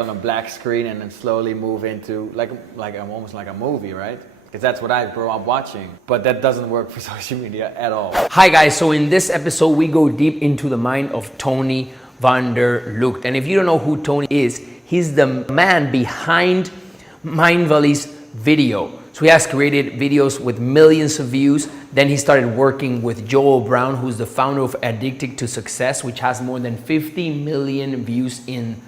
on a black screen and then slowly move into almost like a movie, right? Because that's what I grew up watching. But that doesn't work for social media at all. Hi guys, so in this episode we go deep into the mind of Tony van der Lugt. And if you don't know who Tony is, he's the man behind Mindvalley's video. So he has created videos with millions of views. Then he started working with Joel Brown, who's the founder of Addicted to Success, which has more than 50 million views and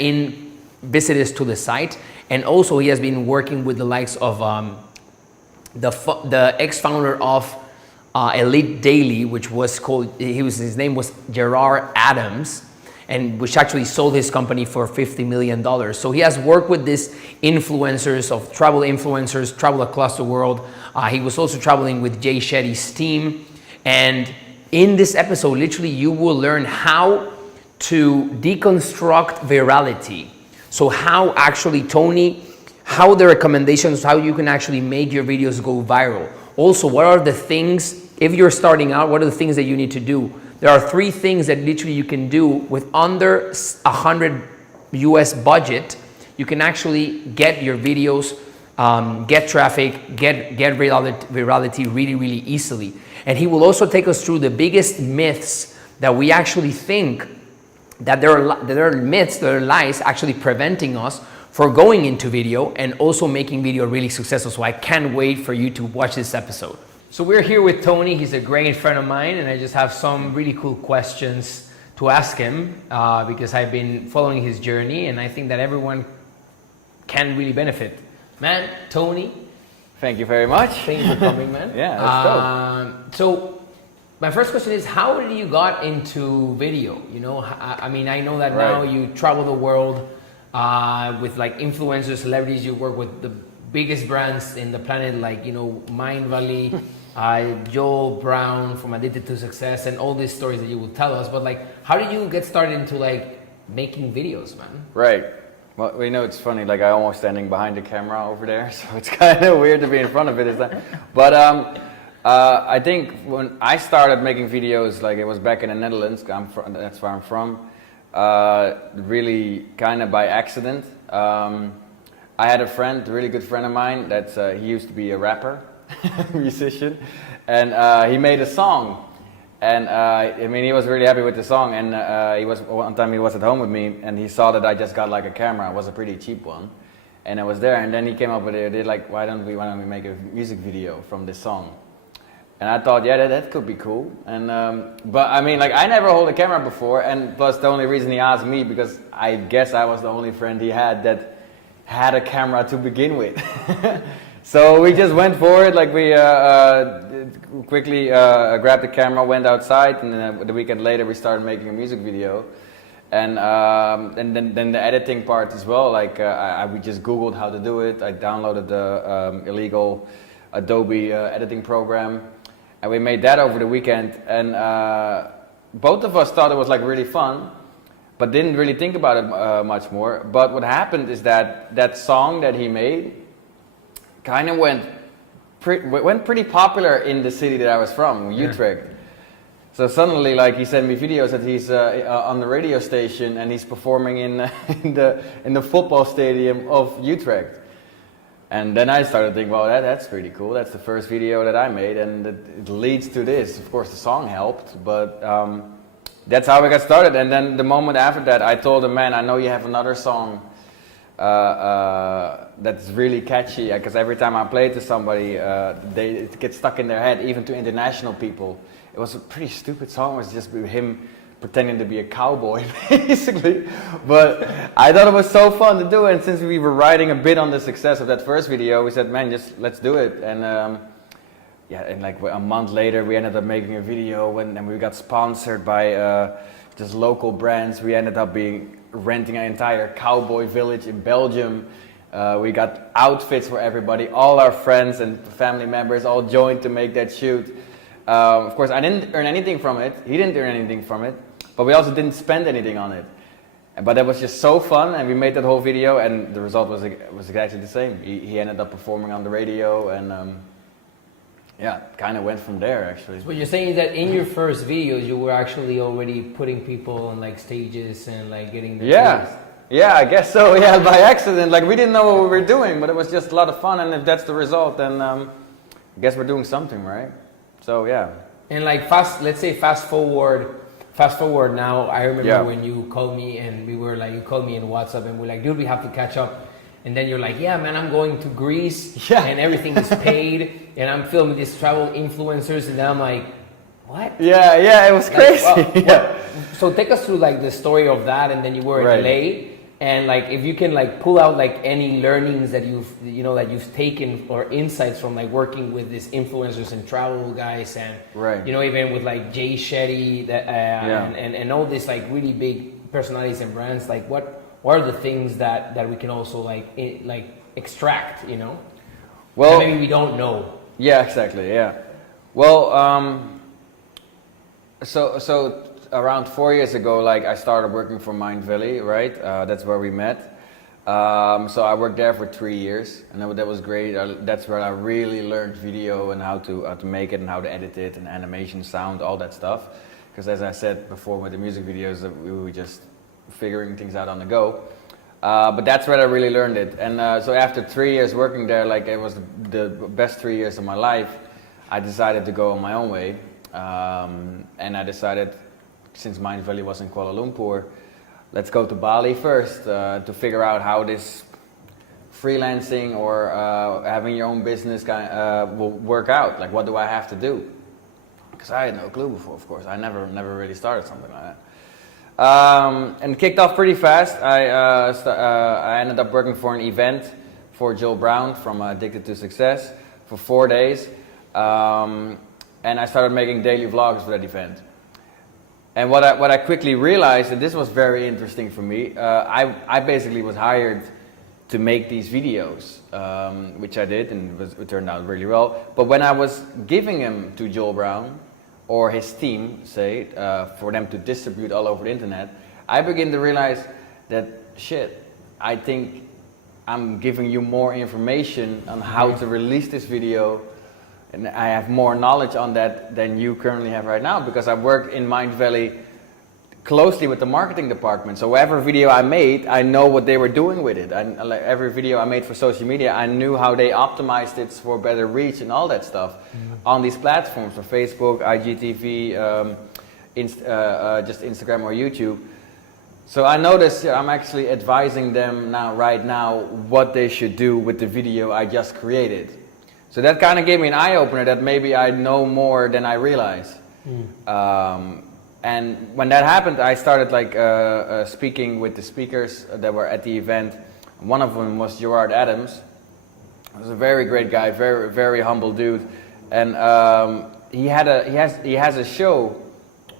in visitors to the site. And also he has been working with the likes of the ex-founder of Elite Daily, which was called, his name was Gerard Adams, and which actually sold his company for $50 million. So he has worked with these influencers, travel across the world. He was also traveling with Jay Shetty's team. And in this episode, literally you will learn how to deconstruct virality. So how actually how the recommendations, how you can actually make your videos go viral. Also, what are the things, if you're starting out, what are the things that you need to do? There are 3 things that literally you can do with under 100 US budget. You can actually get your videos, get traffic, get virality really, really easily. And he will also take us through the biggest myths that we actually think that there are myths, there are lies actually preventing us for going into video and also making video really successful. So I can't wait for you to watch this episode. So we're here with Tony. He's a great friend of mine, and I just have some really cool questions to ask him because I've been following his journey, and I think that everyone can really benefit. Man, Tony. Thank you very much. Thank you for coming, man. Yeah, let's go. So my first question is, how did you got into video? You know, I mean, I know that now you travel the world with like influencers, celebrities. You work with the biggest brands in the planet, like, you know, Mindvalley, Joel Brown from Addicted to Success, and all these stories that you will tell us. But like, how did you get started into like making videos, man? Right. Well, you know, it's funny, like I'm almost standing behind the camera over there, so it's kind of weird to be in front of it, is that? But I think when I started making videos, like it was back in the Netherlands, that's where I'm from, really kind of by accident. I had a friend, a really good friend of mine, he used to be a rapper, musician, and he made a song. And I mean, he was really happy with the song, and one time he was at home with me, and he saw that I just got like a camera. It was a pretty cheap one, and I was there, and then he came up with the idea, like, why don't we make a music video from this song? And I thought, yeah, that could be cool. And but I mean, like, I never held a camera before, and plus the only reason he asked me, because I guess I was the only friend he had that had a camera to begin with. So we just went for it. Like, we quickly grabbed the camera, went outside, and then the weekend later we started making a music video. And then the editing part as well. Like, we just Googled how to do it. I downloaded the illegal Adobe editing program, and we made that over the weekend. And both of us thought it was like really fun, but didn't really think about it much more. But what happened is that song that he made kind of went pretty popular in the city that I was from, Utrecht. So suddenly, like, he sent me videos that he's on the radio station and he's performing in the football stadium of Utrecht. And then I started thinking, well, that's pretty cool. That's the first video that I made, and it leads to this. Of course, the song helped, but that's how I got started. And then the moment after that, I told him, man, I know you have another song that's really catchy, because every time I play it to somebody, it gets stuck in their head, even to international people. It was a pretty stupid song. It was just him pretending to be a cowboy, basically. But I thought it was so fun to do, and since we were riding a bit on the success of that first video, we said, man, let's do it. And yeah, and like a month later, we ended up making a video, and we got sponsored by just local brands. We ended up renting an entire cowboy village in Belgium. We got outfits for everybody. All our friends and family members all joined to make that shoot. Of course, I didn't earn anything from it. He didn't earn anything from it. But we also didn't spend anything on it. But it was just so fun, and we made that whole video, and the result was exactly the same. He ended up performing on the radio, and yeah, kind of went from there, actually. So what you're saying is that in your first videos, you were actually already putting people on like stages and like getting the yeah. Yeah, I guess so. Yeah, by accident. Like we didn't know what we were doing, but it was just a lot of fun. And if that's the result, then I guess we're doing something, right? So yeah. And like let's say fast forward now. I remember when you called me and we were like, you called me in WhatsApp and we're like, dude, we have to catch up. And then you're like, yeah, man, I'm going to Greece and everything is paid and I'm filming these travel influencers. And then I'm like, what? Yeah, it was crazy. So take us through like the story of that. And then you were in LA. And like, if you can like pull out like any learnings that you've taken or insights from like working with these influencers and travel guys and, even with like Jay Shetty and all these like really big personalities and brands, like what are the things that we can also like extract, Well, that maybe we don't know. Yeah, exactly. Yeah. Well, so around 4 years ago, like I started working for Mind Valley, right? That's where we met. So I worked there for 3 years, and that was great. That's where I really learned video and how to make it and how to edit it and animation, sound, all that stuff. Because as I said before with the music videos, we were just figuring things out on the go. But that's where I really learned it. And so after 3 years working there, like it was the best 3 years of my life, I decided to go on my own way. And I decided, since Mind Valley was in Kuala Lumpur, let's go to Bali first to figure out how this freelancing or having your own business will work out. Like, what do I have to do? Because I had no clue before, of course. I never really started something like that. And kicked off pretty fast. I ended up working for an event for Jill Brown from Addicted to Success for 4 days. And I started making daily vlogs for that event. And what I quickly realized, and this was very interesting for me, I basically was hired to make these videos, which I did, and it turned out really well. But when I was giving them to Joel Brown, or his team, say, for them to distribute all over the internet, I began to realize that, shit, I think I'm giving you more information on how to release this video, and I have more knowledge on that than you currently have right now, because I worked in Mind Valley closely with the marketing department. So whatever video I made, I know what they were doing with it. And like every video I made for social media, I knew how they optimized it for better reach and all that stuff on these platforms, for Facebook, IGTV, just Instagram or YouTube. So I noticed I'm actually advising them right now what they should do with the video I just created. So that kind of gave me an eye-opener that maybe I know more than I realize. And when that happened, I started like speaking with the speakers that were at the event. One of them was Gerard Adams. He was a very great guy, very, very humble dude. And he has a show,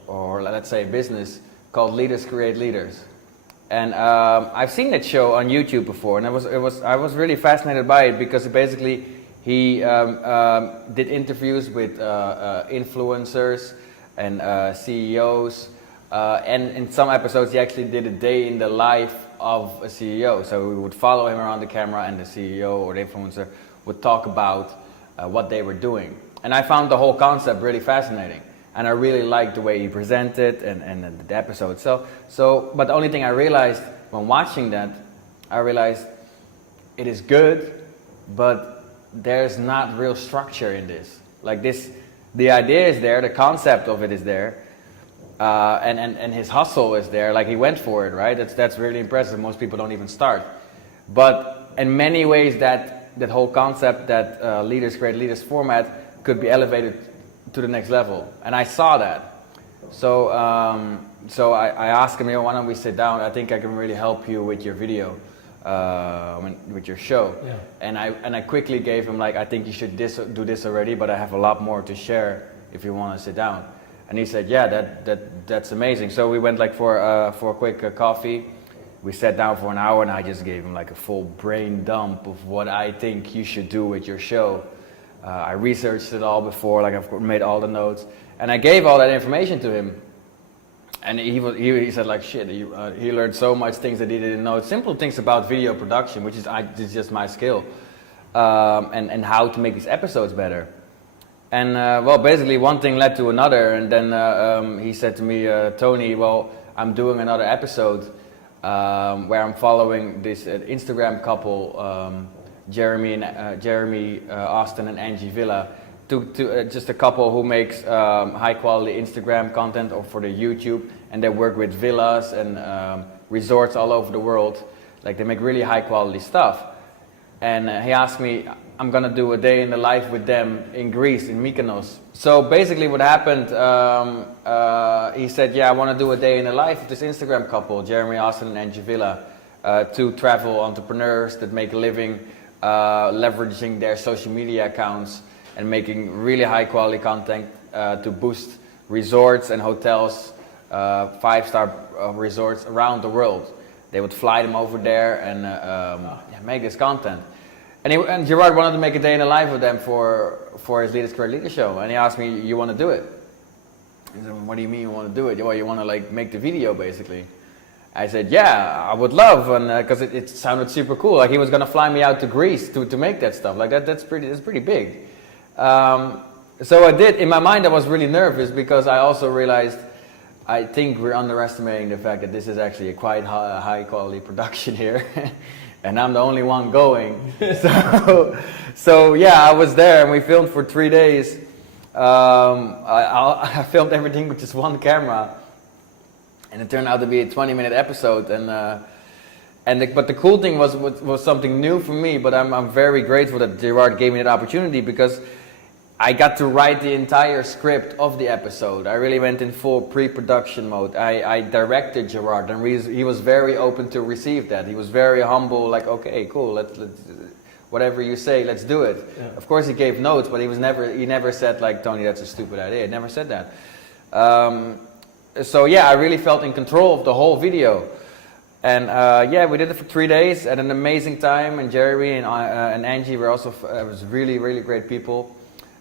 or let's say a business, called Leaders Create Leaders. And I've seen that show on YouTube before, and I was really fascinated by it, because basically he did interviews with influencers and CEOs, and in some episodes he actually did a day in the life of a CEO. So we would follow him around the camera, and the CEO or the influencer would talk about what they were doing. And I found the whole concept really fascinating, and I really liked the way he presented and the episode. So, but the only thing I realized when watching that, I realized it is good, but there's not real structure in this. Like this, the idea is there, the concept of it is there, and his hustle is there. Like he went for it, right? That's really impressive. Most people don't even start. But in many ways, that whole concept, that Leaders Create Leaders format, could be elevated to the next level. And I saw that. So I asked him, why don't we sit down? I think I can really help you with your video. With your show. Yeah. And I quickly gave him, like, I think you should do this already, but I have a lot more to share if you want to sit down. And he said, yeah, that's amazing. So we went like for a quick coffee. We sat down for an hour, and I just gave him like a full brain dump of what I think you should do with your show. I researched it all before, like I've made all the notes, and I gave all that information to him. And he said, like, shit, he learned so much things that he didn't know. Simple things about video production, which is just my skill, and how to make these episodes better. And well, basically one thing led to another, and then he said to me, Tony, well, I'm doing another episode where I'm following this Instagram couple, Jeremy Austin and Angie Villa, just a couple who makes high quality Instagram content or for the YouTube, and they work with villas and resorts all over the world. Like they make really high quality stuff. And he asked me, I'm gonna do a day in the life with them in Greece, in Mykonos. So basically what happened, he said, yeah, I wanna do a day in the life of this Instagram couple, Jeremy Austin and Angie Villa, two travel entrepreneurs that make a living leveraging their social media accounts and making really high quality content to boost resorts and hotels, 5-star resorts around the world. They would fly them over there and make this content. And Gerard wanted to make a day in the life with them for his Leaders Create Leaders show. And he asked me, you want to do it? I said, what do you mean you want to do it? Well, you want to like make the video basically. I said, yeah, I would love, and because it sounded super cool. Like he was going to fly me out to Greece to make that stuff. Like that's pretty big. So I did. In my mind, I was really nervous because I also realized I think we're underestimating the fact that this is actually a quite high quality production here. And I'm the only one going. So yeah, I was there and we filmed for 3 days. I filmed everything with just one camera. And it turned out to be a 20-minute episode. But the cool thing was something new for me, but I'm very grateful that Gerard gave me that opportunity because I got to write the entire script of the episode. I really went in full pre-production mode. I directed Gerard, and he was very open to receive that. He was very humble, like, okay, cool, let's whatever you say, let's do it. Yeah. Of course, he gave notes, but he never said like, Tony, that's a stupid idea. He never said that. So yeah, I really felt in control of the whole video. And yeah, we did it for 3 days at an amazing time. And Jeremy and Angie were also was really, really great people.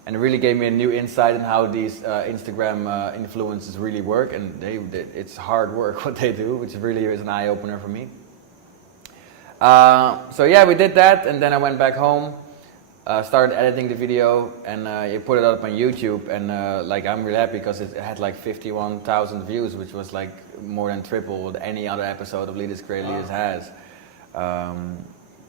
And it really gave me a new insight in how these Instagram influencers really work. And it's hard work what they do, which really is an eye-opener for me. So yeah, we did that, and then I went back home, started editing the video, and you put it up on YouTube. And like I'm really happy because it had like 51,000 views, which was like more than triple what any other episode of Leaders Create Leaders has.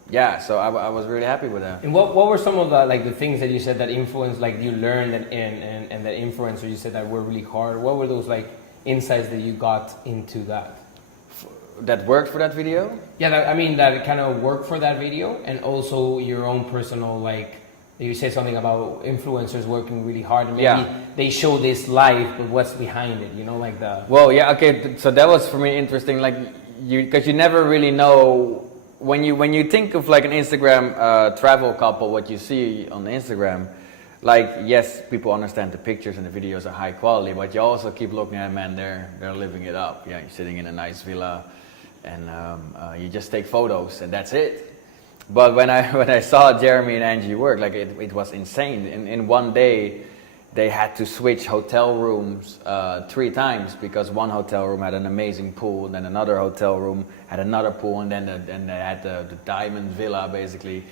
Yeah, so I was really happy with that. And what were some of the things that you said that influenced, like you learned and that influenced, or you said that were really hard? What were those like insights that you got into that? That worked for that video? Yeah, I mean that kind of worked for that video, and also your own personal, like you said something about influencers working really hard, and maybe they show this life, but what's behind it? You know, like the. Well, yeah, okay. So that was for me interesting, like because you never really know. When you think of like an Instagram travel couple, what you see on Instagram, like yes, people understand the pictures and the videos are high quality, but you also keep looking at, man, they're living it up. Yeah, you're sitting in a nice villa, and you just take photos, and that's it. But when I saw Jeremy and Angie work, like it was insane. In one day, they had to switch hotel rooms 3 times because one hotel room had an amazing pool, and then another hotel room had another pool, and then they had the diamond villa basically.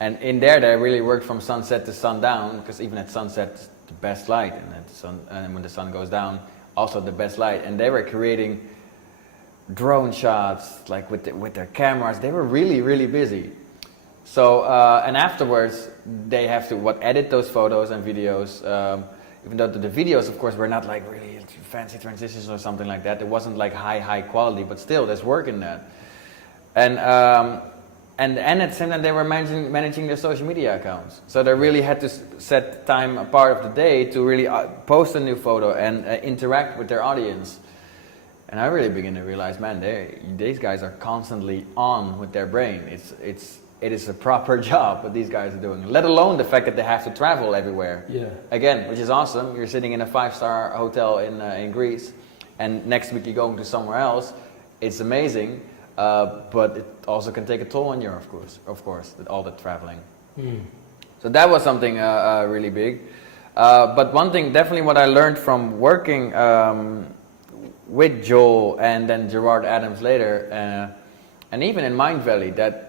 And in there, they really worked from sunset to sundown, because even at sunset, it's the best light, and when the sun goes down, also the best light. And they were creating drone shots, like with their cameras. They were really, really busy. So, and afterwards, they have to edit those photos and videos. Even though the videos, of course, were not like really fancy transitions or something like that. It wasn't like high quality, but still, there's work in that. And at the same time, they were managing their social media accounts. So they really had to set time apart of the day to really post a new photo and interact with their audience. And I really begin to realize, man, these guys are constantly on with their brain. It is a proper job what these guys are doing, let alone the fact that they have to travel everywhere. Yeah. Again, which is awesome. You're sitting in a 5-star hotel in Greece, and next week you're going to somewhere else. It's amazing, but it also can take a toll on you, of course, with all the traveling. So that was something really big. But one thing, definitely what I learned from working with Joel and then Gerard Adams later, and even in Mind Valley, that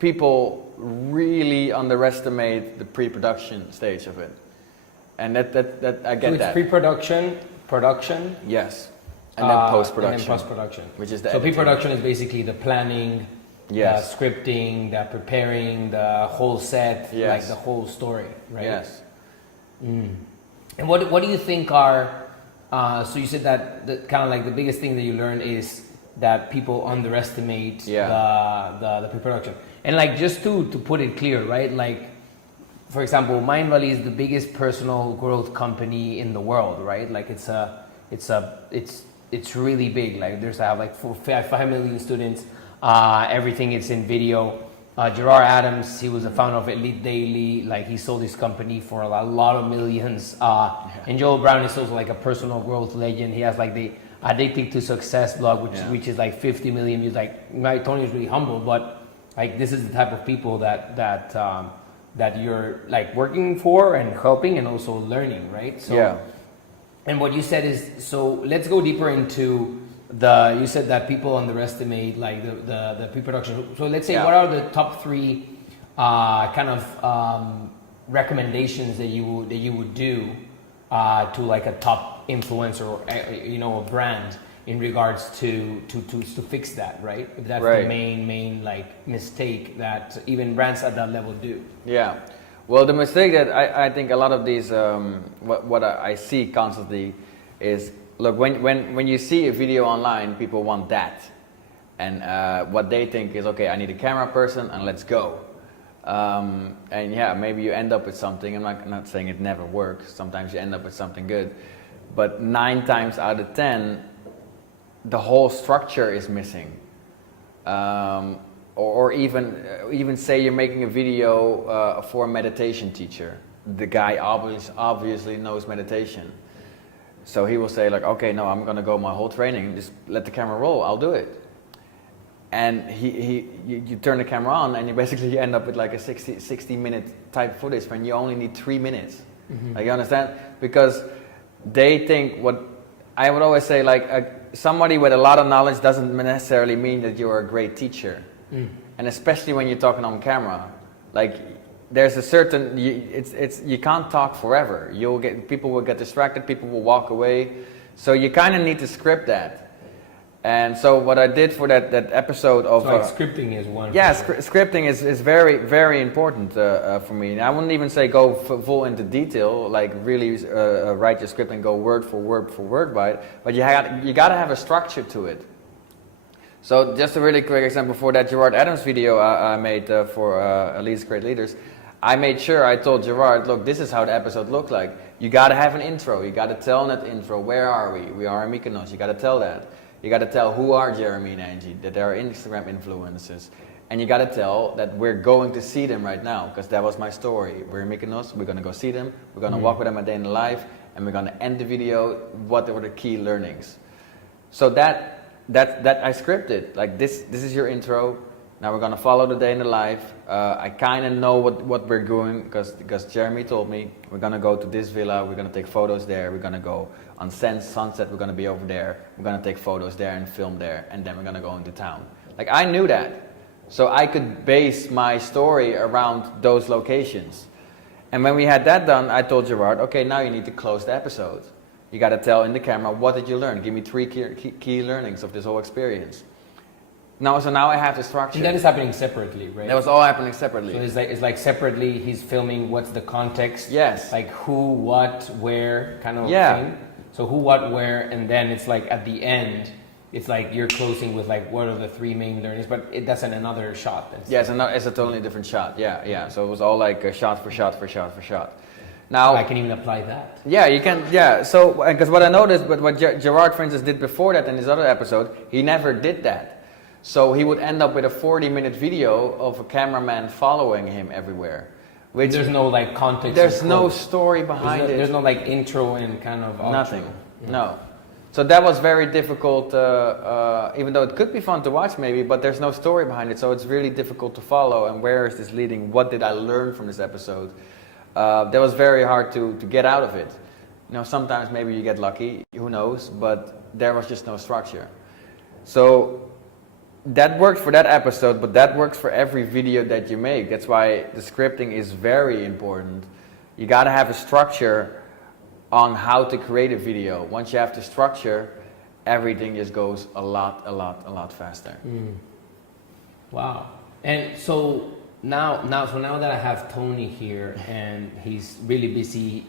people really underestimate the pre-production stage of it, and that I get that. Pre-production, production. Yes. And then post-production. And then post-production. Which is the so editing. pre-production is basically the planning, Yes. the scripting, the preparing, the whole set, Yes. like the whole story, right? Yes. And what do you think are, so you said that the, kind of like the biggest thing that you learn is that people underestimate the pre-production. And like just to put it clear, right? Like, for example, Mindvalley is the biggest personal growth company in the world, right? Like it's really big. Like there's I have like 5 million students. Everything is in video. Gerard Adams, he was the founder of Elite Daily. Like he sold his company for a lot of millions. And Joel Brown is also like a personal growth legend. He has like the Addicted to Success blog, which is like 50 million views. Like Tony is really humble, but like this is the type of people that you're like working for and helping and also learning, right? So, and what you said is, so let's go deeper into you said that people underestimate like the pre-production. So let's say what are the top 3 kind of recommendations that you would do to like a top influencer or a brand in regards to fix that, right? If that's the main like mistake that even brands at that level do. Yeah. Well, the mistake that I think a lot of these, what I see constantly is, look, when you see a video online, people want that. And what they think is, okay, I need a camera person and let's go. And yeah, maybe you end up with something. I'm not saying it never works. Sometimes you end up with something good. But 9 times out of 10, the whole structure is missing. Or even say you're making a video for a meditation teacher. The guy obviously knows meditation. So he will say like, okay, no, I'm gonna go my whole training, just let the camera roll, I'll do it. And you turn the camera on and you basically end up with like a 60 minute type footage when you only need 3 minutes. Like, you understand? Because they think, what I would always say, like somebody with a lot of knowledge doesn't necessarily mean that you're a great teacher. And especially when you're talking on camera, like there's a certain, you can't talk forever. People will get distracted, people will walk away. So you kind of need to script that. And so what I did for that episode of... So like scripting is one. Yeah, scripting is very, very important for me. And I wouldn't even say go full into detail, like really write your script and go word for word by it. But you got to have a structure to it. So just a really quick example, for that Gerard Adams video I made for Elite's Great Leaders, I made sure I told Gerard, look, this is how the episode looked like. You got to have an intro. You got to tell in that intro, where are we? We are in Mykonos. You got to tell that. You got to tell who are Jeremy and Angie, that they are Instagram influencers. And you got to tell that we're going to see them right now, because that was my story. We're in Mykonos, we're going to go see them, we're going to walk with them a day in the life, and we're going to end the video, what were the key learnings. So that I scripted, like this is your intro, now we're going to follow the day in the life. I kind of know what we're doing, because Jeremy told me, we're going to go to this villa, we're going to take photos there, we're going to go on sunset, we're going to be over there, we're going to take photos there and film there, and then we're going to go into town. Like, I knew that. So I could base my story around those locations. And when we had that done, I told Gerard, okay, now you need to close the episode. You got to tell in the camera, what did you learn? Give me 3 key learnings of this whole experience. So now I have the structure. And that is happening separately, right? That was all happening separately. So it's like separately, he's filming what's the context. Yes. Like who, what, where kind of thing. So who, what, where, and then it's like at the end, it's like you're closing with like what are the 3 main learnings, but that's in another shot. Yes, it's a totally different shot. Yeah. So it was all like shot for shot for shot for shot. Now I can even apply that. Yeah, you can. Yeah. So because what I noticed, but what Gerard, for instance, did before that in his other episode, he never did that. So he would end up with a 40-minute video of a cameraman following him everywhere. Which there's no like context. There's no story behind it. There's no like intro and kind of outro. Nothing. Yeah. No. So that was very difficult, even though it could be fun to watch maybe, but there's no story behind it. So it's really difficult to follow. And where is this leading? What did I learn from this episode? That was very hard to get out of it. Sometimes maybe you get lucky, who knows, but there was just no structure. So that worked for that episode, but that works for every video that you make. That's why the scripting is very important. You got to have a structure on how to create a video. Once you have the structure, everything just goes a lot faster. Wow. And so now that I have Tony here and he's really busy,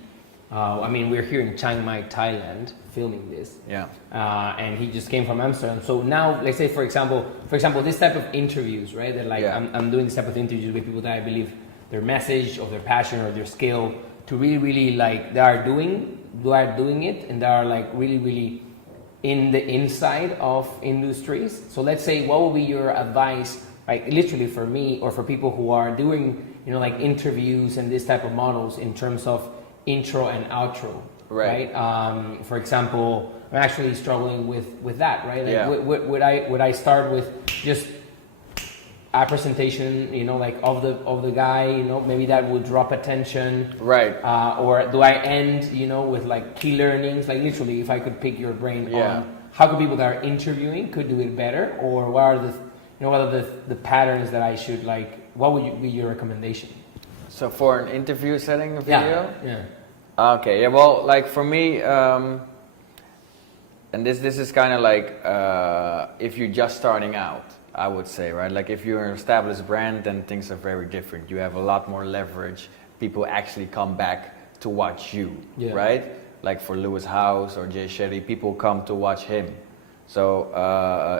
I mean, we're here in Chiang Mai, Thailand, filming this. Yeah. And he just came from Amsterdam. So now, let's say, for example, this type of interviews, right? That like Yeah. I'm doing this type of interviews with people that I believe their message or their passion or their skill to really like they are doing it, and they are like really in the inside of industries. So let's say, what would be your advice, like literally for me or for people who are doing, you know, like interviews and this type of models in terms of intro and outro, right? For example, I'm actually struggling with that, right? Like, Yeah. would I start with just a presentation, you know, like of the guy, you know, maybe that would drop attention, Right. or do I end, you know, with like key learnings, like literally, if I could pick your brain Yeah. on how could people that are interviewing could do it better, or what are the patterns that I should like? What would be your recommendation? So for an interview setting video? Yeah. Okay, yeah, well, like for me, and this is kind of like if you're just starting out, I would say, right? Like if you're an established brand, then things are very different. You have a lot more leverage. People actually come back to watch you, right? Like for Lewis House or Jay Shetty, people come to watch him. So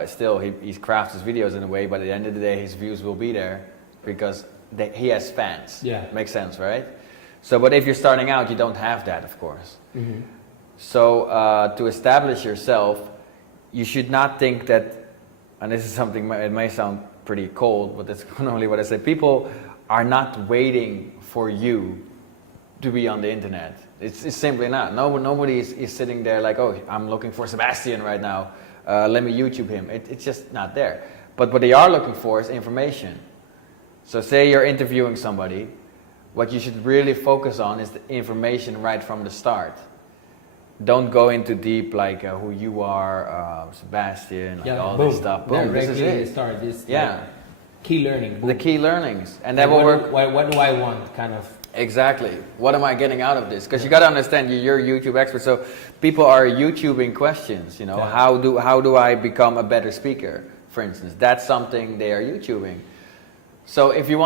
still, he crafts his videos in a way, but at the end of the day, his views will be there because he has fans. Yeah. Makes sense, right? So, but if you're starting out, you don't have that, of course. Mm-hmm. So to establish yourself, you should not think that, and this is something, it may sound pretty cold, but that's normally what I say, people are not waiting for you to be on the internet. It's simply not. Nobody is sitting there like, oh, I'm looking for Sebastian right now, let me YouTube him. It's just not there. But what they are looking for is information. So say you're interviewing somebody, what you should really focus on is the information right from the start. Don't go into deep like who you are, Sebastian, like all this stuff. Boom, this is it. Start this. Yeah. Like, key learning. Boom. The key learnings, and Like, that will work. What do I want, kind of? Exactly. What am I getting out of this? Because you got to understand, you're a YouTube expert, so people are YouTubing questions. You know, how do I become a better speaker? For instance, that's something they are YouTubing. So if you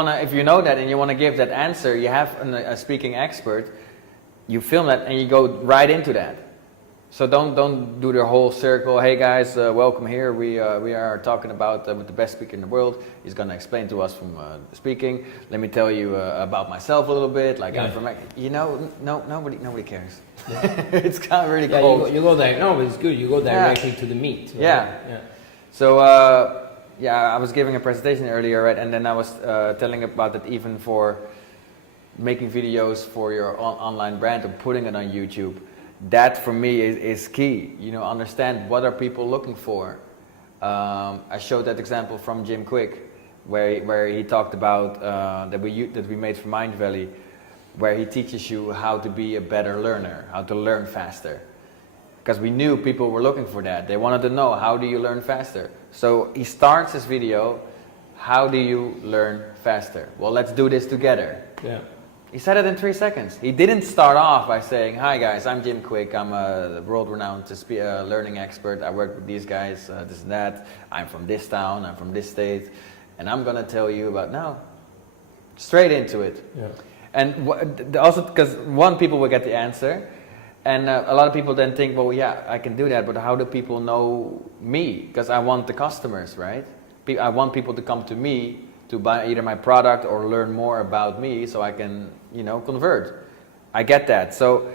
know that and you wanna give that answer, you have a speaking expert. You film that and you go right into that. So don't do the whole circle. Hey guys, welcome here. We are talking about with the best speaker in the world. He's gonna explain to us from speaking. Let me tell you about myself a little bit. Like I'm from, you know, nobody cares. It's kind of really cold. You go there. No, but it's good. You go directly to the meat. Right? Yeah. So I was giving a presentation earlier, right? And then I was telling about that even for making videos for your online brand or putting it on YouTube. That for me is key. You know, understand what are people looking for. I showed that example from Jim Quick, where he talked about that we made for Mind Valley, where he teaches you how to be a better learner, how to learn faster. Because we knew people were looking for that. They wanted to know, how do you learn faster? So he starts his video, how do you learn faster? Well, let's do this together. Yeah. He said it in 3 seconds. He didn't start off by saying, hi guys, I'm Jim Quick. I'm a world-renowned learning expert. I work with these guys, this and that. I'm from this town, I'm from this state. And I'm going to tell you about, no, straight into it. Yeah. And also because people will get the answer. And a lot of people then think, well, yeah, I can do that, but how do people know me? Because I want the customers, right? I want people to come to me to buy either my product or learn more about me so I can, you know, convert. I get that. So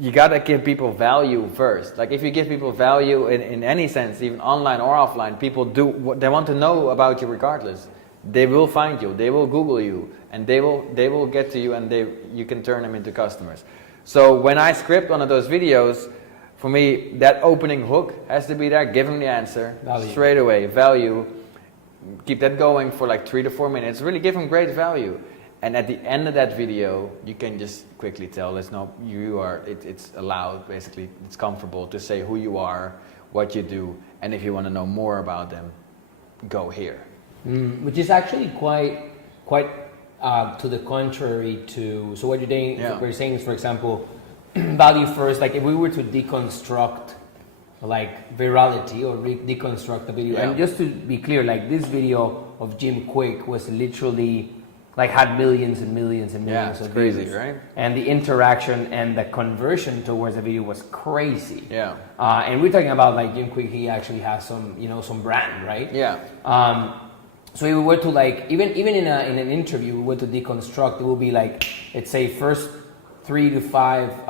you gotta give people value first. Like if you give people value in any sense, even online or offline, people they want to know about you regardless. They will find you, they will Google you, and they will get to you, and you can turn them into customers. So when I script one of those videos, for me, that opening hook has to be there. Give them the answer straight away. Value. Keep that going for like 3 to 4 minutes. Really give them great value. And at the end of that video, you can just quickly tell. It's allowed, basically. It's comfortable to say who you are, what you do, and if you want to know more about them, go here. Which is actually quite to the contrary to, so what you're saying is, for example, value first. Like if we were to deconstruct like virality or deconstruct the video. Yeah. And just to be clear, like this video of Jim Quick was literally like had millions and millions and millions of crazy, views. right? And the interaction and the conversion towards the video was crazy. Yeah. And we're talking about like Jim Quick, he actually has some, you know, some brand, right? Yeah. So if we were to like, even in an interview, we were to deconstruct, it will be like, let's say first 3 to 5,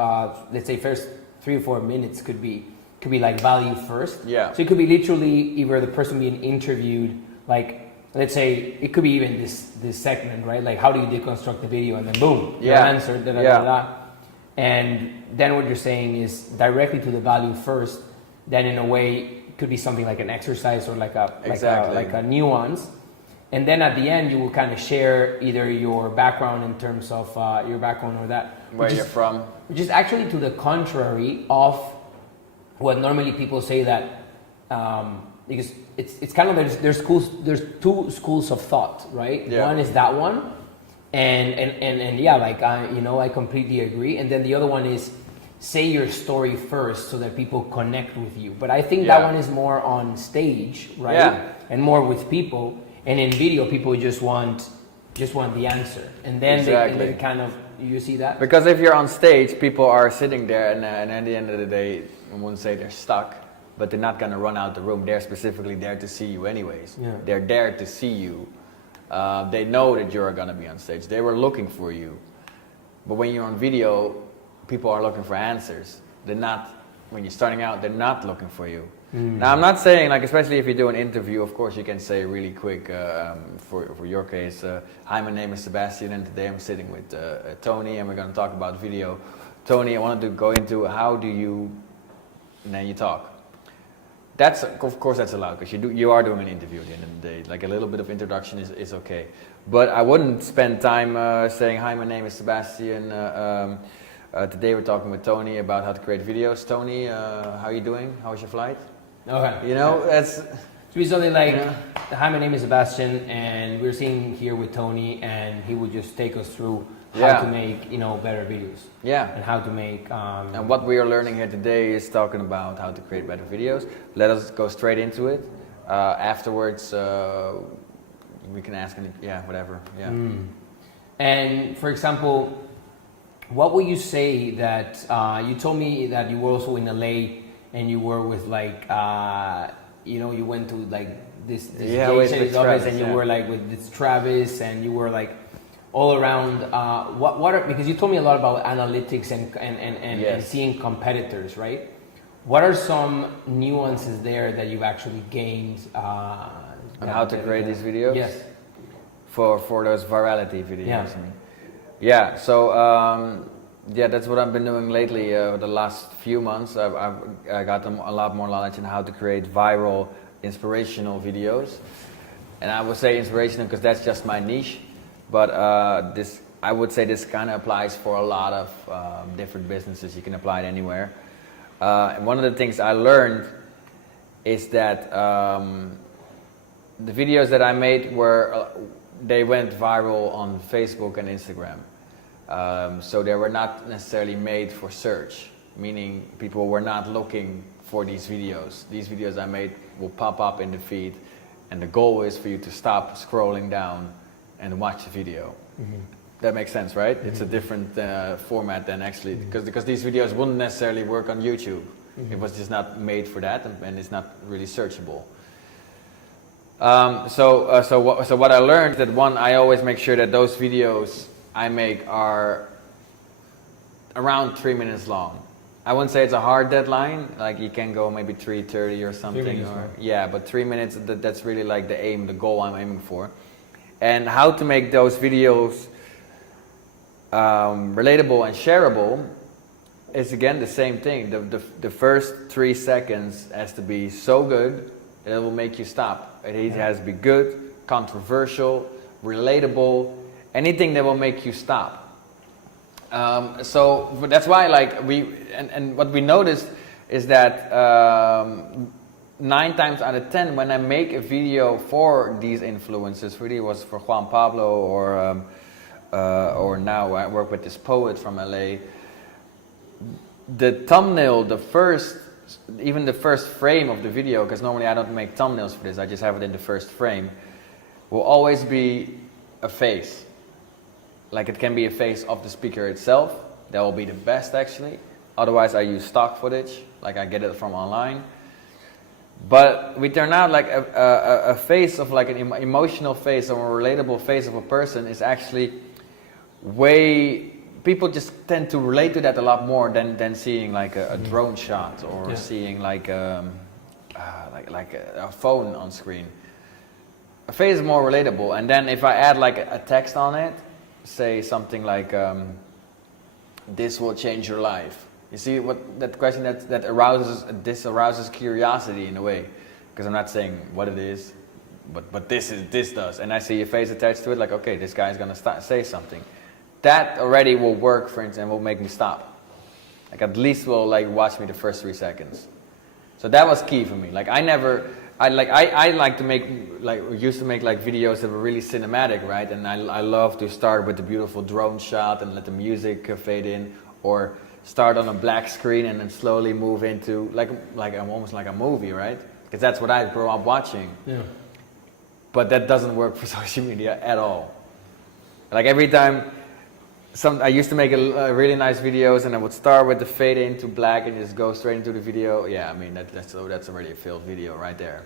let's say first 3 or 4 minutes could be like value first. Yeah. So it could be literally either the person being interviewed, like, let's say it could be even this segment, right? Like, how do you deconstruct the video? And then boom, your answer, da da da da. And then what you're saying is directly to the value first. Then in a way, it could be something like an exercise or like a nuance. And then at the end, you will kind of share either your background in terms of your background or that. Where you're from. Which is actually to the contrary of what normally people say that, because it's kind of, there's 2 schools of thought, right? Yeah. One is that one, and yeah, like I completely agree. And then the other one is say your story first so that people connect with you. But I think that one is more on stage, right? Yeah. And more with people. And in video, people just want the answer, and then they kind of, you see that? Because if you're on stage, people are sitting there, and at the end of the day, I wouldn't say they're stuck, but they're not gonna run out the room. They're specifically there to see you anyways. Yeah. They're there to see you. They know that you're gonna be on stage. They were looking for you. But when you're on video, people are looking for answers. They're not, when you're starting out, they're not looking for you. Now, I'm not saying, like, especially if you do an interview, of course you can say really quick, for your case, hi, my name is Sebastian, and today I'm sitting with Tony, and we're going to talk about video. Tony, I wanted to go into how do you, and then you talk. That's, of course, that's allowed, because you are doing an interview at the end of the day. Like, a little bit of introduction is okay. But I wouldn't spend time saying, hi, my name is Sebastian, today we're talking with Tony about how to create videos. Tony, how are you doing? How was your flight? Okay. You know, that's... So it's something like, hi, my name is Sebastian, and we're sitting here with Tony, and he would just take us through how to make, better videos. Yeah. And how to make... and what we are learning here today is talking about how to create better videos. Let us go straight into it. Afterwards, we can ask any, whatever. Yeah. And for example, what would you say that, you told me that you were also in LA, and you were with like, you went to like this with office, and you were like with this Travis, and you were like all around. What are, because you told me a lot about analytics and seeing competitors, right? What are some nuances there that you've actually gained? On how to create these videos? Yes. For those virality videos. Yeah. Yeah, so that's what I've been doing lately. The last few months, I got a lot more knowledge on how to create viral, inspirational videos. And I would say inspirational because that's just my niche. But I would say this kind of applies for a lot of different businesses. You can apply it anywhere. And one of the things I learned is that the videos that I made they went viral on Facebook and Instagram. So they were not necessarily made for search, meaning people were not looking for these videos. These videos I made will pop up in the feed, and the goal is for you to stop scrolling down and watch the video. Mm-hmm. That makes sense, right? Mm-hmm. It's a different format than actually, because these videos wouldn't necessarily work on YouTube. Mm-hmm. It was just not made for that, and it's not really searchable. So what I learned that I always make sure that those videos I make are around 3 minutes long. I wouldn't say it's a hard deadline, like you can go maybe 3:30 or something, but 3 minutes, that's really like the goal I'm aiming for. And how to make those videos relatable and shareable is again the same thing. The first 3 seconds has to be so good that it will make you stop. It has to be good, controversial, relatable, anything that will make you stop. So that's why, like, and what we noticed is that 9 times out of 10, when I make a video for these influencers, really was for Juan Pablo or now I work with this poet from LA. The thumbnail, the first even the first frame of the video, because normally I don't make thumbnails for this, I just have it in the first frame, will always be a face. Like it can be a face of the speaker itself. That will be the best actually. Otherwise I use stock footage, like I get it from online. But we turn out like a face of like an emotional face or a relatable face of a person is actually way, people just tend to relate to that a lot more than seeing like a drone shot or seeing like a phone on screen. A face is more relatable, and then if I add like a text on it, say something like this will change your life. You see what that question that arouses curiosity in a way, because I'm not saying what it is, but this does, and I see a face attached to it, like okay, this guy's gonna say something. That already will work, for instance, and will make me stop. Like at least will like watch me the first 3 seconds. So that was key for me. Like I like to make used to make like videos that were really cinematic, right? And I love to start with the beautiful drone shot and let the music fade in, or start on a black screen and then slowly move into like almost like a movie, right? Because that's what I grew up watching. Yeah. But that doesn't work for social media at all. Like every time, I used to make really nice videos, and I would start with the fade into black and just go straight into the video. Yeah, I mean that's already a failed video right there.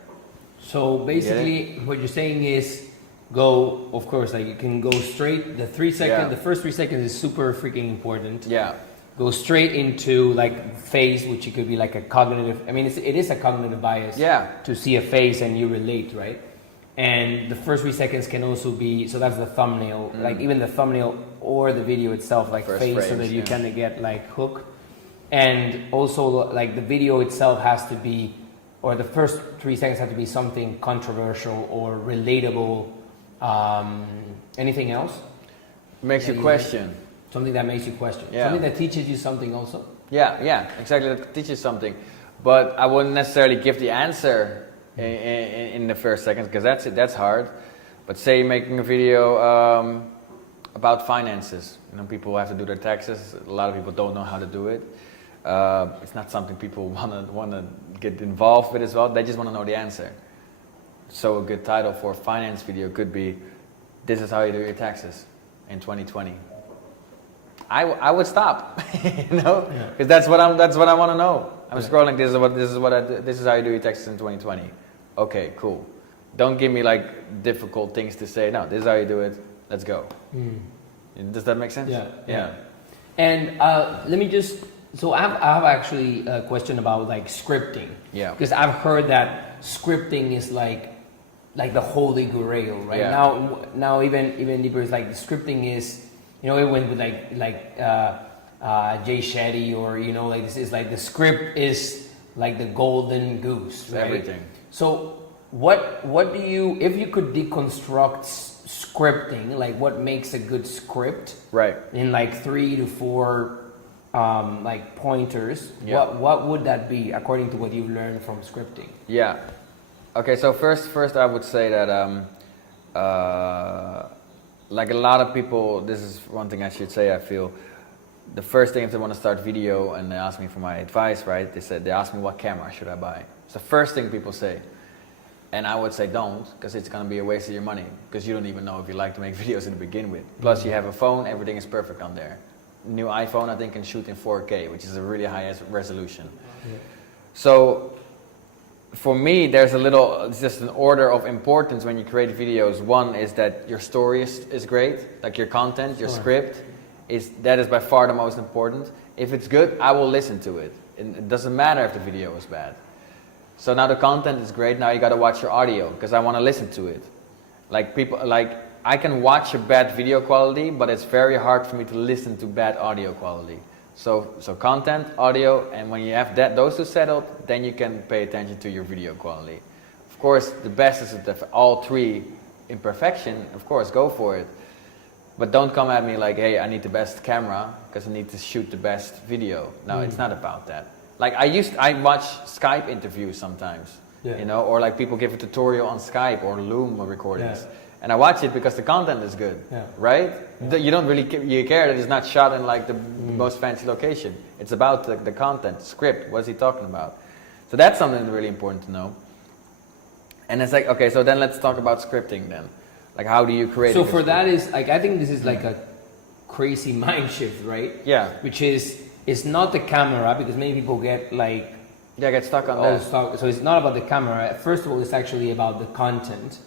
So basically, what you're saying is, go. Of course, like you can go straight. The 3 seconds, the first 3 seconds is super freaking important. Yeah. Go straight into like face, which it could be like a cognitive. I mean, it is a cognitive bias. Yeah. To see a face and you relate, right? And the first 3 seconds can also be, so that's the thumbnail, like even the thumbnail or the video itself, like first face, frames, so that you kind of get like hooked. And also like the video itself has to be, or the first 3 seconds have to be something controversial or relatable. Anything else? Makes you question. Something that makes you question. Yeah. Something that teaches you something also? Yeah, exactly, that teaches something. But I wouldn't necessarily give the answer in the first seconds, because that's hard. But say making a video about finances. You know, people have to do their taxes. A lot of people don't know how to do it. It's not something people wanna get involved with as well. They just want to know the answer. So a good title for a finance video could be, "This is how you do your taxes in 2020." I would stop, you know, because that's what I want to know. I'm scrolling. This is how you do your taxes in 2020. Okay, cool. Don't give me like difficult things to say. No, this is how you do it. Let's go. Does that make sense? Yeah. And let me just. So I have actually a question about like scripting. Yeah. Because I've heard that scripting is like the holy grail, right? Yeah. Now even deeper is like the scripting is. You know, it went with like Jay Shetty, or you know, like this is like the script is like the golden goose, right? Everything. So what do you, if you could deconstruct scripting, like what makes a good script, right? In like 3 to 4 like pointers, what would that be according to what you've learned from scripting? Yeah. Okay, so first I would say that like a lot of people, this is one thing I should say, I feel, the first thing if they want to start video and they ask me for my advice, right, they ask me what camera should I buy. It's the first thing people say. And I would say don't, because it's going to be a waste of your money, because you don't even know if you like to make videos to begin with. Plus you have a phone, everything is perfect on there. New iPhone I think can shoot in 4K, which is a really high resolution. Yeah. So for me, it's just an order of importance when you create videos. One is that your story is great, like your content, your script, that is by far the most important. If it's good, I will listen to it. It doesn't matter if the video is bad. So now the content is great, now you gotta watch your audio, because I wanna listen to it. I can watch a bad video quality, but it's very hard for me to listen to bad audio quality. So content, audio, and when you have those two settled, then you can pay attention to your video quality. Of course, the best is to have all three in perfection. Of course, go for it. But don't come at me like, hey, I need the best camera because I need to shoot the best video. No, it's not about that. Like I watch Skype interviews sometimes, you know, or like people give a tutorial on Skype or Loom recordings. Yeah. And I watch it because the content is good, right? Yeah. You don't really care that it's not shot in like the most fancy location. It's about the content, script, what is he talking about? So that's something that's really important to know. And it's like, okay, so then let's talk about scripting then. Like, how do you create? So for that is like, I think this is like a crazy mind shift, right? Yeah. Which is, it's not the camera, because many people get like, get stuck on that. So it's not about the camera. First of all, it's actually about the content.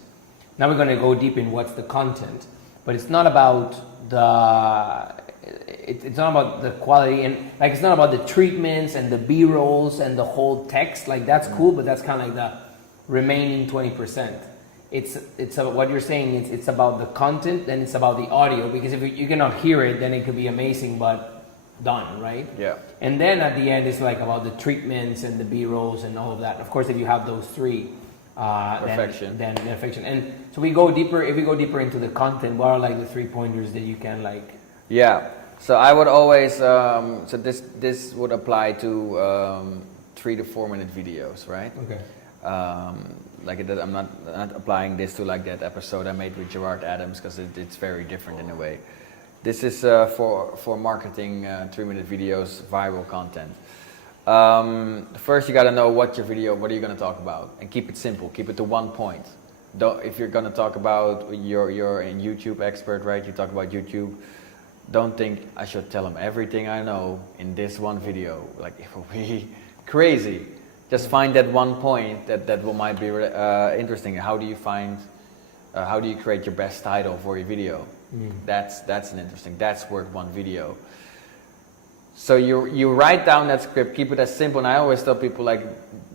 Now we're going to go deep in what's the content, but it's not about it's not about the quality, and like it's not about the treatments and the B-rolls and the whole text. Like that's cool, but that's kind of like the remaining 20%. It's about what you're saying. It's about the content, and it's about the audio, because if you cannot hear it, then it could be amazing, but done, right? Yeah. And then at the end, it's like about the treatments and the B-rolls and all of that. Of course, if you have those three, perfection. Then perfection. And so we go deeper. If we go deeper into the content, what are like the 3 pointers that you can like? Yeah. So I would always so this would apply to 3 to 4 minute videos, right? Okay. Like I'm not applying this to like that episode I made with Gerard Adams, because it's very different in a way. This is for marketing 3 minute videos, viral content. First, you got to know what are you going to talk about, and keep it simple. Keep it to one point. If you're going to talk about you're a YouTube expert, right? You talk about YouTube. Don't think I should tell them everything I know in this one video. Like, it will be crazy. Just find that one point that might be interesting. How do you create your best title for your video? That's an interesting. That's worth one video. So you write down that script, keep it as simple. And I always tell people, like,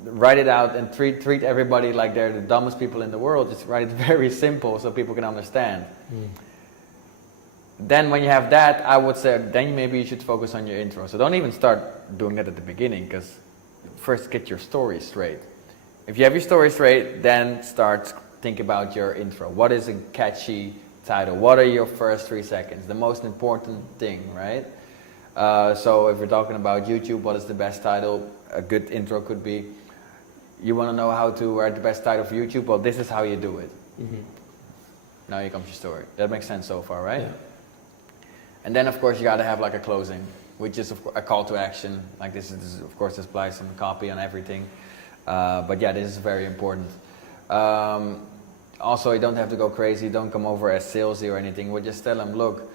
write it out and treat everybody like they're the dumbest people in the world. Just write it very simple so people can understand. Then when you have that, I would say then maybe you should focus on your intro. So don't even start doing that at the beginning, because first get your story straight. If you have your story straight, then think about your intro. What is a catchy title? What are your first 3 seconds? The most important thing, right? So if we're talking about YouTube, what is the best title? A good intro could be, you want to know how to write the best title for YouTube? Well, this is how you do it. Now here comes your story. That makes sense so far, right? Yeah. And then of course you got to have like a closing, which is a call to action. Like this is of course applies some copy on everything. But yeah, this is very important. Also, you don't have to go crazy. Don't come over as salesy or anything. We'll just tell them, look,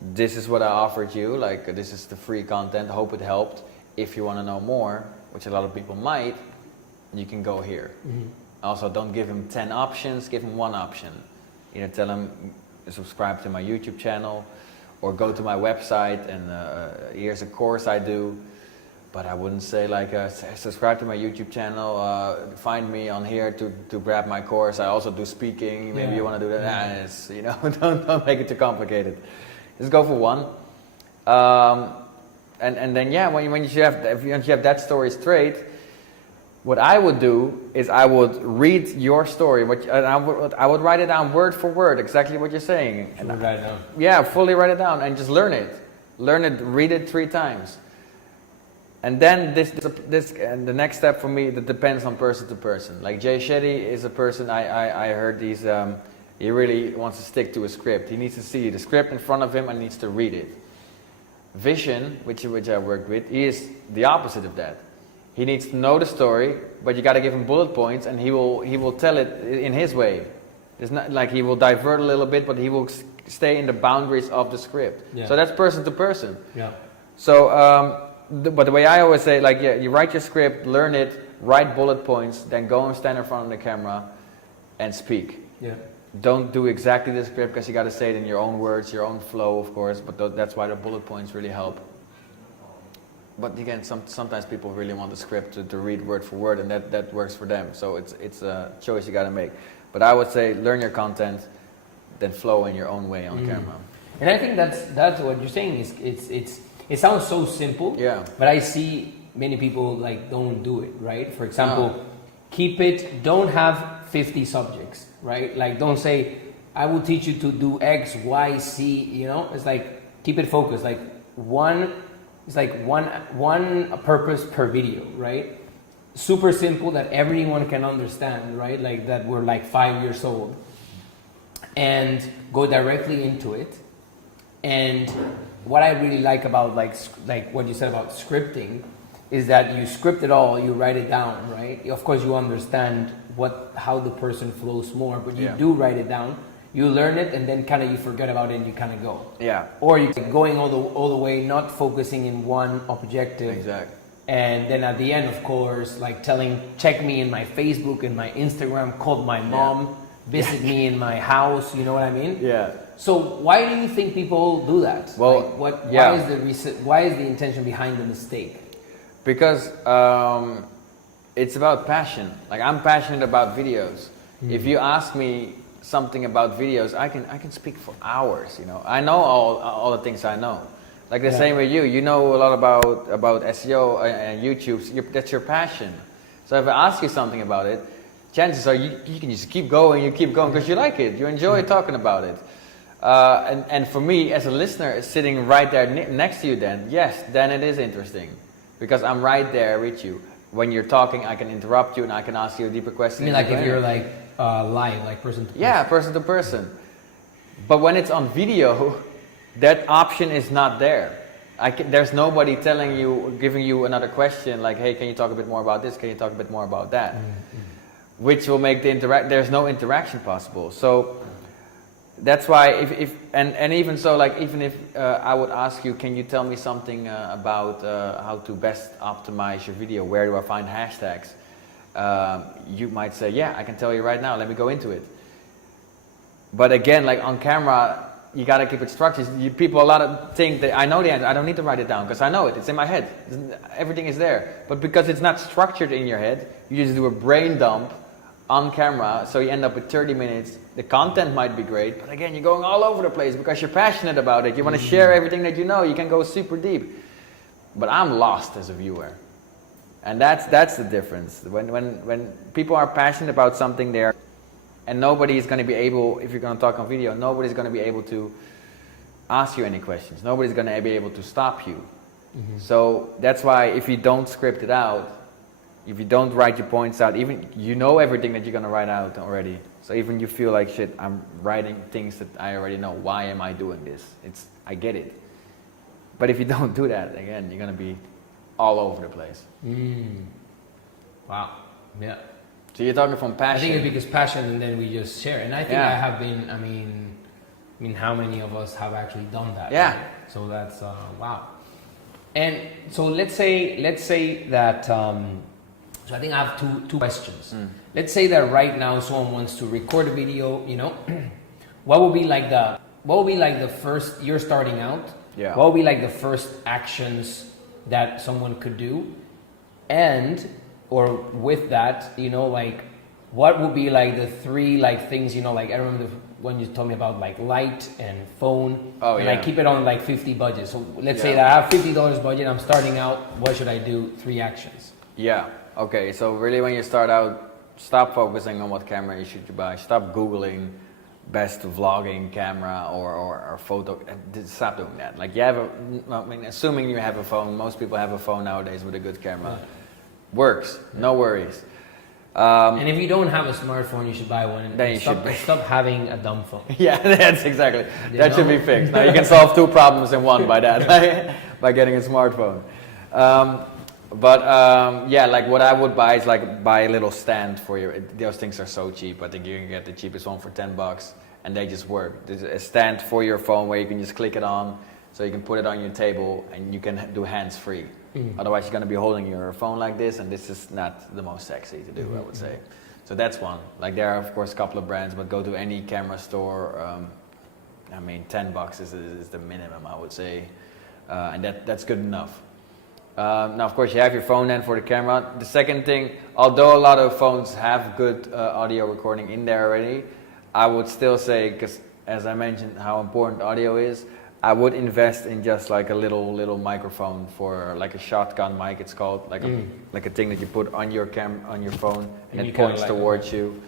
this is what I offered you. Like, this is the free content. Hope it helped. If you want to know more, which a lot of people might, you can go here. Also, don't give them 10 options. Give them one option. Tell them, subscribe to my YouTube channel, or go to my website and here's a course I do. But I wouldn't say like, subscribe to my YouTube channel, find me on here to grab my course. I also do speaking, maybe you want to do that. Don't make it too complicated. Just go for one. And then if you have that story straight, what I would do is I would read your story, and I would write it down word for word, exactly what you're saying. And write it down. Yeah, fully write it down and just learn it. Read it 3 times. And then and the next step for me, that depends on person to person. Like Jay Shetty is a person I heard he really wants to stick to a script. He needs to see the script in front of him and needs to read it. Vision, which I worked with, he is the opposite of that. He needs to know the story, but you got to give him bullet points, and he will tell it in his way. It's not like he will divert a little bit, but he will stay in the boundaries of the script. Yeah. So that's person to person. Yeah. So. But the way I always say, like, you write your script, learn it, write bullet points, then go and stand in front of the camera and speak. Yeah. Don't do exactly the script, because you got to say it in your own words, your own flow, of course. But that's why the bullet points really help. But again, sometimes people really want the script to read word for word, and that works for them. So it's a choice you got to make. But I would say learn your content, then flow in your own way on camera. And I think that's what you're saying is it sounds so simple, but I see many people like don't do it, right? For example, don't have 50 subjects, right? Like don't say, I will teach you to do X, Y, C, It's like, keep it focused. Like one purpose per video, right? Super simple that everyone can understand, right? Like that we're like 5 years old. And go directly into it. And what I really like about like what you said about scripting is that you script it all, you write it down, right? Of course, you understand how the person flows more, but you do write it down. You learn it, and then kind of you forget about it, and you kind of go. Yeah. Or you're going all the way, not focusing in one objective. Exactly. And then at the end, of course, like check me in my Facebook and my Instagram, call my mom, visit me in my house. You know what I mean? Yeah. So why do you think people do that? Well, why is the intention behind the mistake? Because it's about passion. Like, I'm passionate about videos. If you ask me something about videos, I can speak for hours. You know, I know all the things I know. Like the same with you. You know a lot about SEO and YouTube. That's your passion. So if I ask you something about it, chances are you can just keep going. You keep going because you like it. You enjoy talking about it. And for me, as a listener, sitting right there next to you, then it is interesting, because I'm right there with you. When you're talking, I can interrupt you and I can ask you a deeper question. I mean, like if you're like live, like person to person. Yeah, person to person. But when it's on video, that option is not there. There's nobody telling you, giving you another question like, hey, can you talk a bit more about this? Can you talk a bit more about that? Which will make there's no interaction possible. So that's why even if I would ask you, can you tell me something about how to best optimize your video? Where do I find hashtags? You might say, yeah, I can tell you right now. Let me go into it. But again, like on camera, you gotta keep it structured. People a lot of think that I know the answer. I don't need to write it down because I know it. It's in my head. Everything is there. But because it's not structured in your head, you just do a brain dump on camera. So you end up with 30 minutes. The content might be great, but again, you're going all over the place because you're passionate about it. You want to share everything that you know. You can go super deep. But I'm lost as a viewer, and that's the difference. When people are passionate about something, there. And nobody is going to be able, if you're going to talk on video, nobody's going to be able to ask you any questions. Nobody's going to be able to stop you. So that's why if you don't script it out, if you don't write your points out, even you know everything that you're going to write out already. So even you feel like, shit, I'm writing things that I already know. Why am I doing this? I get it. But if you don't do that, again, you're going to be all over the place. Wow. Yeah. So you're talking from passion. I think it's because passion, and then we just share. And I think I have been. I mean, how many of us have actually done that? Yeah. Right? So that's wow. And so let's say that. So I think I have two questions. Let's say that right now someone wants to record a video. You know, what would be like the first? You're starting out. Yeah. What would be like the first actions that someone could do, or with that, you know, like what would be like the three like things, you know, like I remember when you told me about like light and phone, and I keep it on like 50 budget. So let's say that I have $50 budget, I'm starting out, what should I do? 3 actions. Yeah, okay, so really when you start out, stop focusing on what camera you should buy. Stop Googling best vlogging camera or photo. Stop doing that. Like assuming you have a phone, most people have a phone nowadays with a good camera. Works, no worries. And if you don't have a smartphone, you should buy one. Then you stop having a dumb phone. Yeah, that's exactly. That should be fixed. Now you can solve 2 problems in one by that, by getting a smartphone. Yeah, like what I would buy is like buy a little stand for your. Those things are so cheap. I think you can get the cheapest one for $10, and they just work. There's a stand for your phone where you can just click it on, so you can put it on your table and you can do hands-free. Otherwise, you're going to be holding your phone like this, and this is not the most sexy to do, I would say. So that's one. Like there are, of course, a couple of brands, but go to any camera store. I mean, $10 is the minimum, I would say, and that's good enough. Now, of course, you have your phone then for the camera. The second thing, although a lot of phones have good audio recording in there already, I would still say, because as I mentioned how important audio is, I would invest in just like a little microphone for like a shotgun mic, it's called, like a thing that you put on your phone and it points towards you.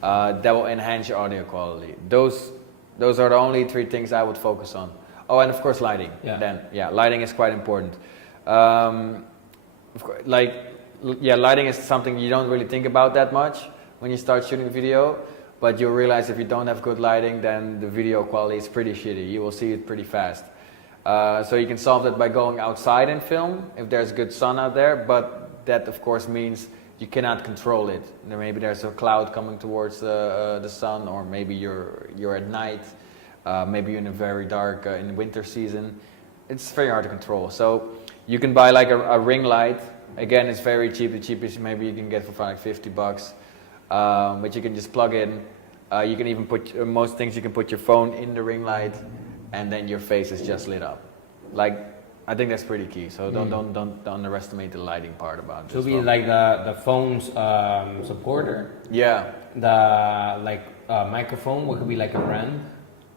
That will enhance your audio quality. Those are the only 3 things I would focus on. Oh, and of course lighting. Lighting is quite important. Lighting is something you don't really think about that much when you start shooting video. But you'll realize if you don't have good lighting, then the video quality is pretty shitty. You will see it pretty fast. So you can solve that by going outside and film if there's good sun out there, but that of course means you cannot control it. Maybe there's a cloud coming towards the sun, or maybe you're at night, maybe you're in a very dark in the winter season. It's very hard to control. So you can buy like a ring light. Again, it's very cheap. The cheapest maybe you can get for like $50, but you can just plug in. You can even put most things. You can put your phone in the ring light, and then your face is just lit up. Like, I think that's pretty key. So don't underestimate the lighting part about this. So be like the phone's supporter. Yeah. The microphone. What could be like a brand?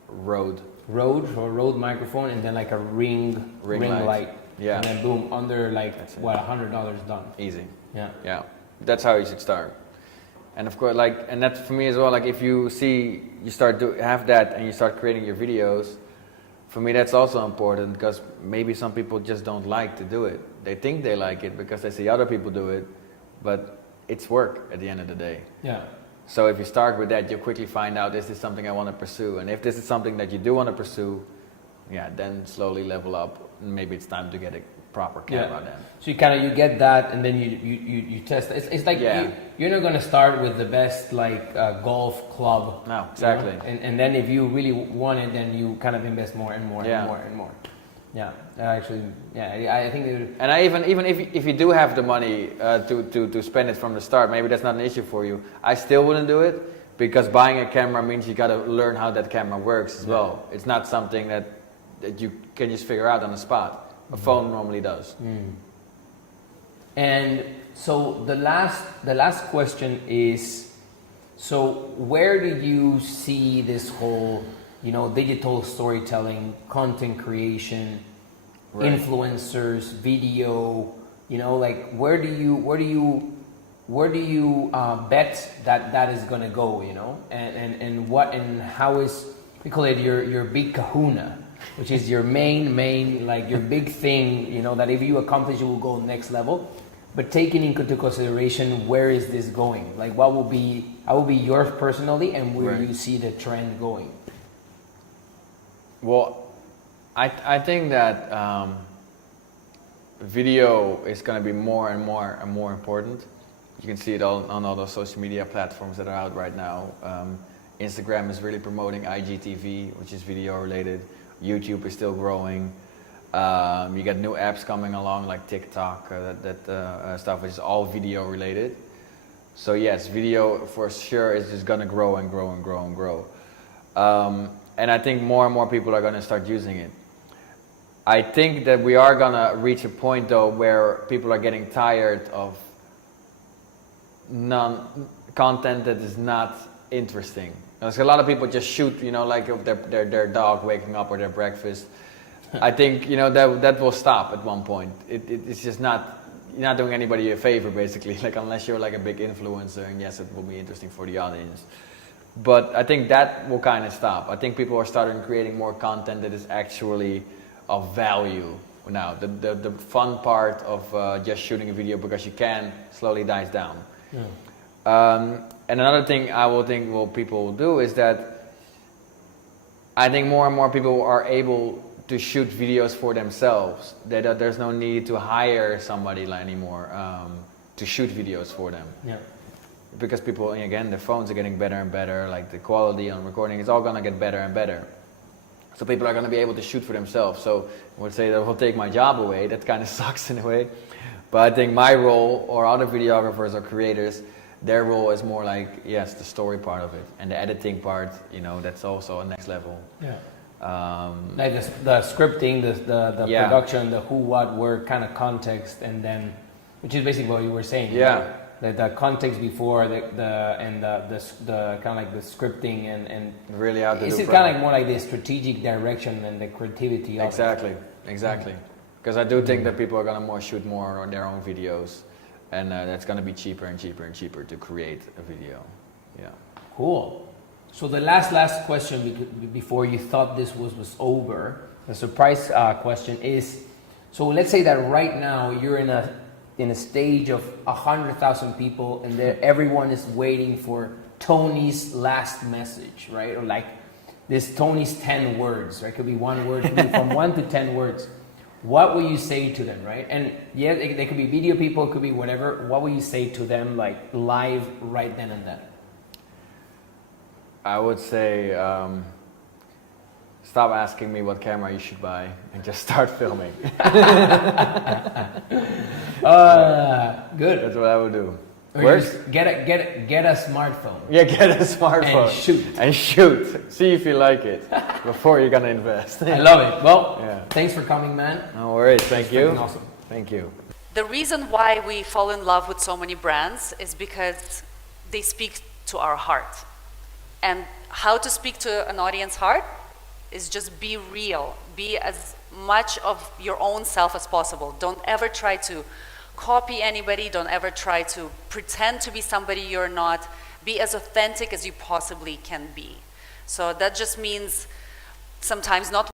Rode microphone, and then like a ring light. Yeah. And then boom, under like $100 done. Easy. Yeah. Yeah. That's how you should start. And of course, and that's for me as well. Like if you start to have that and you start creating your videos, for me that's also important, because maybe some people just don't like to do it. They think they like it because they see other people do it, but it's work at the end of the day. Yeah. So if you start with that, you'll quickly find out, is this something I want to pursue? And if this is something that you do want to pursue, then slowly level up. Maybe it's time to get a proper camera then. So you get that, and then you test. It's like you're not gonna start with the best golf club. No, exactly. You know? And then if you really want it, then you kind of invest more and more and more and more. Yeah, actually, I think. And even if you do have the money to spend it from the start, maybe that's not an issue for you. I still wouldn't do it, because buying a camera means you got to learn how that camera works as well. It's not something that you can just figure out on the spot. A phone normally does. And so the last question is, so where did you see this whole, digital storytelling, content creation, influencers, video, where do you bet that is gonna go, and how is, we call it your big kahuna, which is your main, like your big thing, that if you accomplish, you will go next level. But taking into consideration, where is this going? Like, what will be yours personally, and where you see the trend going? Well, I think that video is going to be more and more important. You can see it on all those social media platforms that are out right now. Instagram is really promoting IGTV, which is video related. YouTube is still growing. You get new apps coming along like TikTok, stuff which is all video related. So yes, video for sure is just gonna grow and grow and grow and grow. And I think more and more people are gonna start using it. I think that we are gonna reach a point though where people are getting tired of content that is not interesting. There's a lot of people just shoot, like their dog waking up or their breakfast. I think that will stop at one point. It's just not, you're not doing anybody a favor basically. Like unless you're like a big influencer, and yes, it will be interesting for the audience. But I think that will kind of stop. I think people are starting creating more content that is actually of value now. The fun part of just shooting a video because you can slowly dies down. Yeah. And another thing I will think people will do is that I think more and more people are able to shoot videos for themselves. That there's no need to hire somebody anymore to shoot videos for them. Yeah. Because people, again, their phones are getting better and better. Like the quality on recording is all gonna get better and better. So people are gonna be able to shoot for themselves. So I would say that will take my job away. That kind of sucks in a way. But I think my role, or other videographers or creators, their role is more like, yes, the story part of it, and the editing part, that's also a next level. Yeah. Like the scripting, the production, the who, what, where kind of context, and then, which is basically what you were saying. Yeah. Right? The context before the kind of like the scripting and really how to is do it kind of like more like the strategic direction and the creativity of it? Exactly. Because I do think that people are gonna shoot more on their own videos. And that's going to be cheaper and cheaper and cheaper to create a video. Yeah. Cool. So the last question before you thought this was over, the surprise question is, so let's say that right now you're in a stage of 100,000 people, and everyone is waiting for Tony's last message, right? Or like this Tony's 10 words, right? Could be one word, could be from 1 to 10 words. What will you say to them, right? And yeah, they could be video people, it could be whatever. What will you say to them, like live, right then and then? I would say, stop asking me what camera you should buy and just start filming. Good. That's what I would do. Or just get a smartphone. Yeah, get a smartphone. And shoot. And shoot. See if you like it before you're gonna invest. I love it. Well, yeah. Thanks for coming, man. No worries. Thank you. Awesome. Thank you. The reason why we fall in love with so many brands is because they speak to our heart. And how to speak to an audience heart is just be real. Be as much of your own self as possible. Don't ever try to copy anybody. Don't ever try to pretend to be somebody you're not. Be as authentic as you possibly can be. So that just means sometimes not